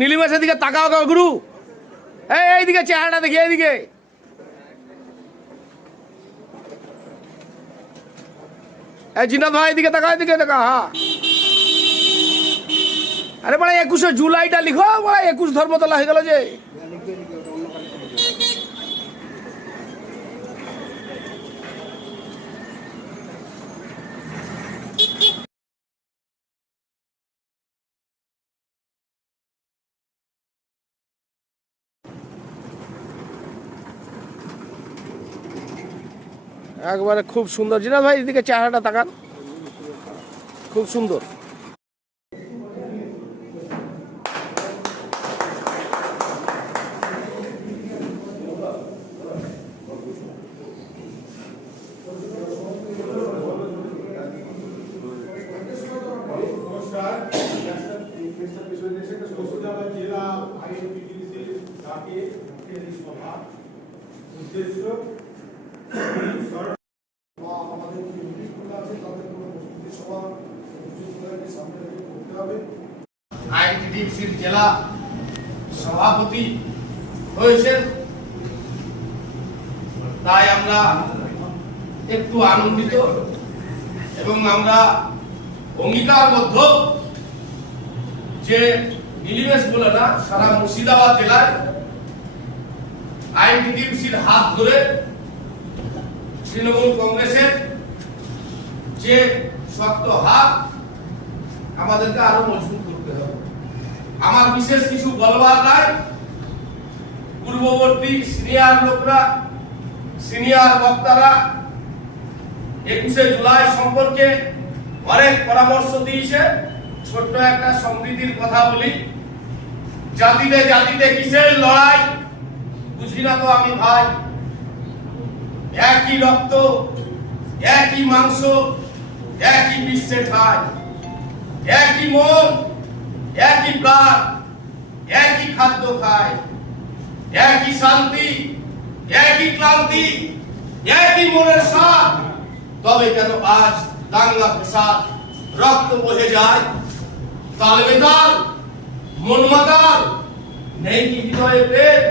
নীলিমাসের দিকে তাকাও গো গুরু, এইদিকে চেহারাটা দেখি, এইদিকে। জিনাত ভাই এদিকে তাকাও, এদিকে তাকাও। হ্যাঁ, আরে বড় 21শে জুলাইটা লিখো, বড় 21 ধর্মতলা হয়ে গেল যে। একবারে খুব সুন্দর। জিনাত ভাই এদিকে চেহারাটা তাকান, খুব সুন্দর। আইনটিডিসির জেলা সভাপতি হয়েছেন, তাই আমরা একটু আনন্দিত এবং আমরা অঙ্গীকারবদ্ধ যে নীলিমেশ বলে না, সারা মুর্শিদাবাদ জেলায় আইনটিডিসির হাত ধরে তৃণমূল কংগ্রেসের যে শক্ত হাত আমাদেরকে আরো মজবুত করতে হবে। আমার বিশেষ কিছু বলবার নাই। পূর্ববর্তী সিনিয়র লোকরা, সিনিয়র বক্তারা 21শে জুলাই সম্পর্কে অনেক পরামর্শ দিয়েছে। ছোট্ট একটা সম্প্রীতির কথা বলি। জাতিতে জাতিতে কিসের লড়াই বুঝি না তো আমি ভাই। একই রক্ত, একই মাংস, একই বিশ্বে ঠাই, একই মন, একই প্রাণ, একই খাদ্য খায়, একই শান্তি, একই ক্লান্তি, একই মনের স্বাদ। তবে কেন আজ দাঙ্গা ফেসাদ, রক্ত বহে যায়, তাল বেতাল, মন মাতাল। নেই কি হৃদয়ে প্রেম,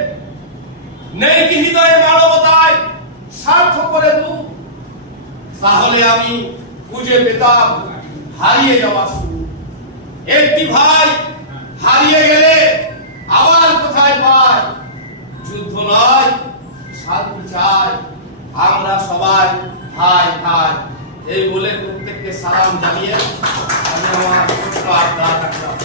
নেই কি হৃদয়ে মানবতায় স্বার্থ করে দু। তাহলে আমি খুঁজে পেতাম হারিয়ে যাওয়া শুরু। একটি ভাই হারিয়ে গেলে আবার কোথায় পায়? যুদ্ধ নয়, শান্তি চাই আমরা সবাই ভাই ভাই। এই বলে প্রত্যেককে সালাম জানিয়ে আমি আমার ছোট্ট আড্ডা রাখলাম।